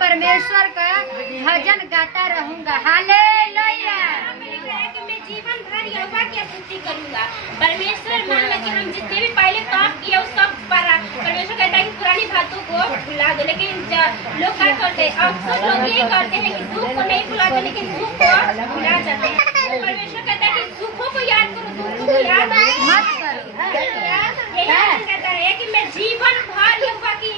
परमेश्वर का भजन गाता रहूंगा। हालेलुया। मैं जीवन भर यहोवा की स्तुति करूंगा। परमेश्वर मान लो कि हम जितने भी पहले पाप किया उस सब परमेश्वर कहता है कि पुरानी बातों को भुला दो, लेकिन लोग क्या करते हैं, अक्सर लोग ये करते हैं कि दुख को नहीं भुलाते लेकिन दुख को भुला जाते हैं। परमेश्वर कहता है कि सुखों को याद करो, दुखों को याद मत करो। यही कहता है कि मैं जीवन भर यहोवा की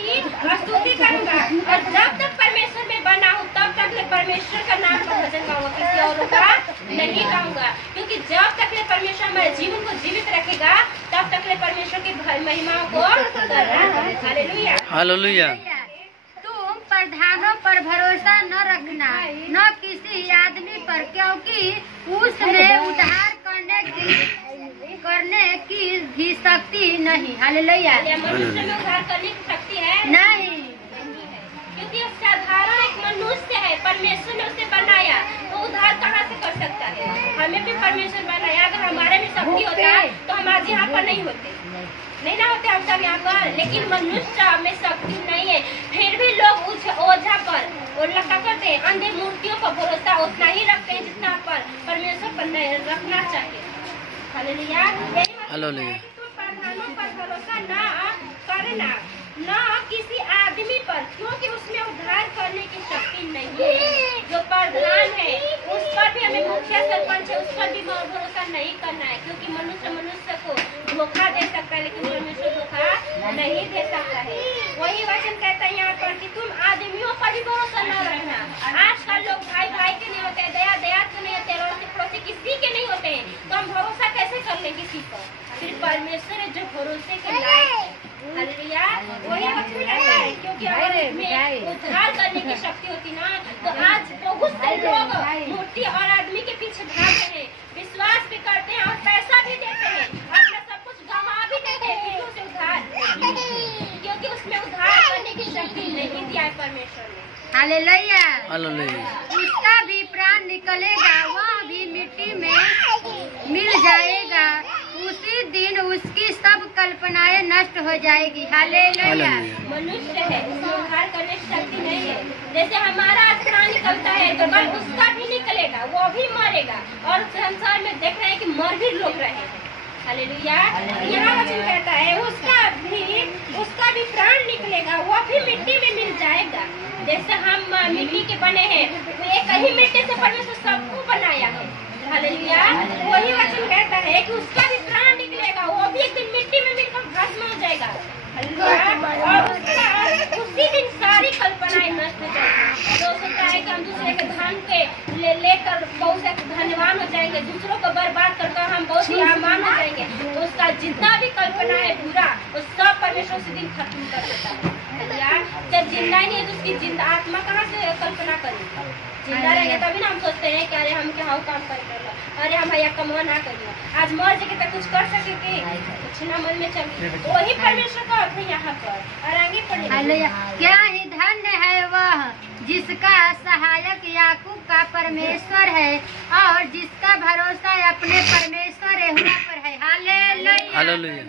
स्तुति करूंगा और जब तक परमेश्वर में बना हूँ तब तक परमेश्वर का नाम का भजन गाऊंगा, किसी और का नहीं गाऊंगा। क्योंकि जब तक परमेश्वर हमारे जीवन को जीवित रखेगा तब तक परमेश्वर की महिमाओं को हालेलुया हालेलुया। तुम प्रधानों पर भरोसा न रखना, न किसी आदमी पर, क्योंकि उसमें उद्धार करने की भी शक्ति नहीं। हालेलुया। मनुष्य में उद्धार करने की शक्ति है नहीं, क्योंकि साधारण एक मनुष्य है, परमेश्वर ने उसे बनाया तो उद्धार कहाँ से कर सकता है। हमें भी परमेश्वर बनाया, अगर हमारे में शक्ति होता तो हम आज यहाँ पर नहीं होते, नहीं ना होते हम सब यहाँ पर। लेकिन मनुष्य में शक्ति नहीं है, फिर भी लोग उस ओझा पर और लगा करते हैं, अंधे मूर्तियों पर भरोसा उतना ही रखते हैं जितना पर परमेश्वर पर रखना चाहिए। हालेलुया। हालेलुया। तुम प्रधानों पर भरोसा न करना, न किसी आदमी पर, क्योंकि उसमें उद्धार करने की शक्ति नहीं है। जो प्रधान है उस पर भी हमें, मुखिया सरपंच है उस पर भी भरोसा नहीं करना है, क्योंकि मनुष्य को धोखा दे सकता है लेकिन परमेश्वर धोखा नहीं दे सकता है। वही वचन कहता है यहाँ पर कि तुम आदमियों पर भी भरोसा न रखना। आजकल लोग भाई भाई के नहीं होते, दया के नहीं होते, पड़ोसी किसी के नहीं होते हैं, तो हम भरोसा कैसे कर ले किसी पर। सिर्फ परमेश्वर है जो भरोसे के लायक है। हालेलुया। वही वचन कहता है, क्योंकि अगर उसमें उद्धार करने की शक्ति होती ना तो आज बहुत से लोग मूर्ति और आदमी के पीछे भागते हैं, विश्वास भी करते हैं और पैसा भी देते हैं, अपना सब कुछ गंवा भी देते हैं, फिर उसे उद्धार, क्योंकि उसमें उद्धार करने की शक्ति नहीं दिया है परमेश्वर ने। हालेलुया। हालेलुया। उसका भी प्राण निकलेगा, वह भी मिट्टी में मिल जाएगा, उसी दिन उसकी सब कल्पनाएं नष्ट हो जाएगी। हालेलुया। मनुष्य है, उसमें उद्धार करने की शक्ति नहीं है। जैसे हमारा प्राण निकलता है तो कल उसका भी निकलेगा, वो भी मरेगा, और संसार में देख रहे हैं कि मर भी लोग रहे हैं। हालेलुया। यहाँ वचन कहता है उसका भी प्राण निकलेगा, वो भी मिट्टी में मिल जाएगा। जैसे हम मिट्टी के बने हैं, तो एक ही मिट्टी से परमेश्वर सबको बनाया है। हालेलुया। वही वचन कहता है कि उसका भी प्राण निकलेगा, वो भी एक दिन मिट्टी में मिलकर भस्म हो जाएगा। हालेलुया। और उसी दिन सारी कल्पनाएं नष्ट हो जाएगी। तो सोचता है कि हम दूसरे के धन के लेकर बहुत से धनवान हो जाएंगे, दूसरों को बर्बाद कर हम बहुत ही आमान हो जाएंगे, तो उसका जितना भी कल्पना है बुरा वो सब परमेश्वर उसी दिन खत्म कर देता है। जब जिंदा ही नहीं है तो उसकी जिंदा आत्मा कहाँ से कल्पना करेगी। जिंदा रहेंगे तभी ना हम सोचते हैं कि अरे हम क्या काम करेंगे, अरे हम भैया कमवा ना करिए, आज मर जाके तो कुछ कर सकेंगे, कुछ ना मन में चलिए। तो वही परमेश्वर का अर्थ है यहाँ पर। और आगे पढ़िए, क्या ही धन्य है वह जिसका सहायक याकूब का परमेश्वर है और जिसका भरोसा अपने परमेश्वर यहोवा पर है। हालेलुया। हालेलुया।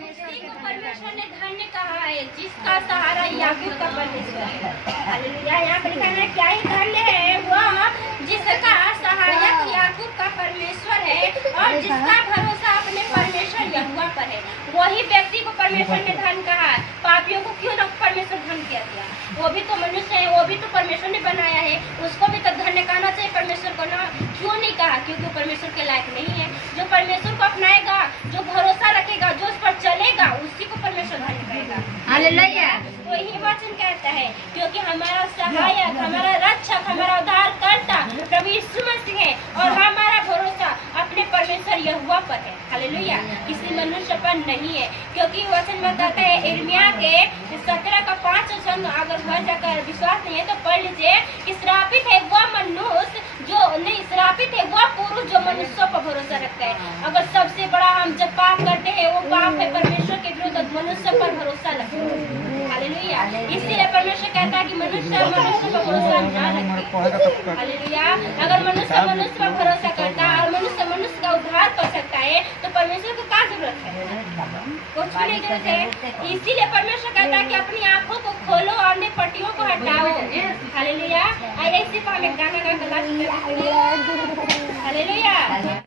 परमेश्वर ने धन्य कहा है जिसका सहारा याकूब का परमेश्वर है। हालेलुया। यहाँ पर लिखा है क्या ही धन्य है वह जिसका सहायक याकूब का परमेश्वर है और जिसका भरोसा अपने परमेश्वर यहोवा पर है। वही व्यक्ति को परमेश्वर ने धन कहा है। पापियों को क्यों ना परमेश्वर धन किया दिया, वो भी तो मनुष्य है, वो भी तो परमेश्वर ने बनाया है, उसको भी तो धन्य कहना चाहिए परमेश्वर को ना। क्यों नहीं कहा? क्योंकि परमेश्वर के लायक नहीं है। जो परमेश्वर को अपनाएगा, जो भरोसा रखेगा, जो उस पर चलेगा, उसी को परमेश्वर धन्य कहेगा। हालेलुया। वही वचन कहता है क्योंकि हमारा सहायक, हमारा रक्षक, हमारा उद्धारकर्ता प्रभु यीशु मसीह है और हमारा भरोसा अपने परमेश्वर यहोवा पर है। हालेलुया। किसी मनुष्य पर नहीं है, क्योंकि वचन में कहता है यिर्मयाह के 17:5 अगर घर जाकर विश्वास नहीं है तो पढ़ लीजिए कि श्रापित है वह मनुष्य जो नहीं, श्रापित है वह पुरुष जो मनुष्यों पर भरोसा रखता है। अगर सबसे बड़ा हम जब पाप करते हैं वो पाप है परमेश्वर के विरुद्ध मनुष्य पर भरोसा रखना। हालेलुया। इसीलिए परमेश्वर कहता है कि मनुष्य पर भरोसा न रखे। हालेलुया। अगर मनुष्य पर भरोसा करता है और मनुष्य का उद्धार कर सकता है तो परमेश्वर को क्या जरूरत है। कुछ भी नहीं देते। इसीलिए परमेश्वर कहता है कि अपनी आंखों को खोलो और अपने पट्टियों को हटाओ। हालेलुया। ऐसे को हम एक गाना गा के हालेलुया।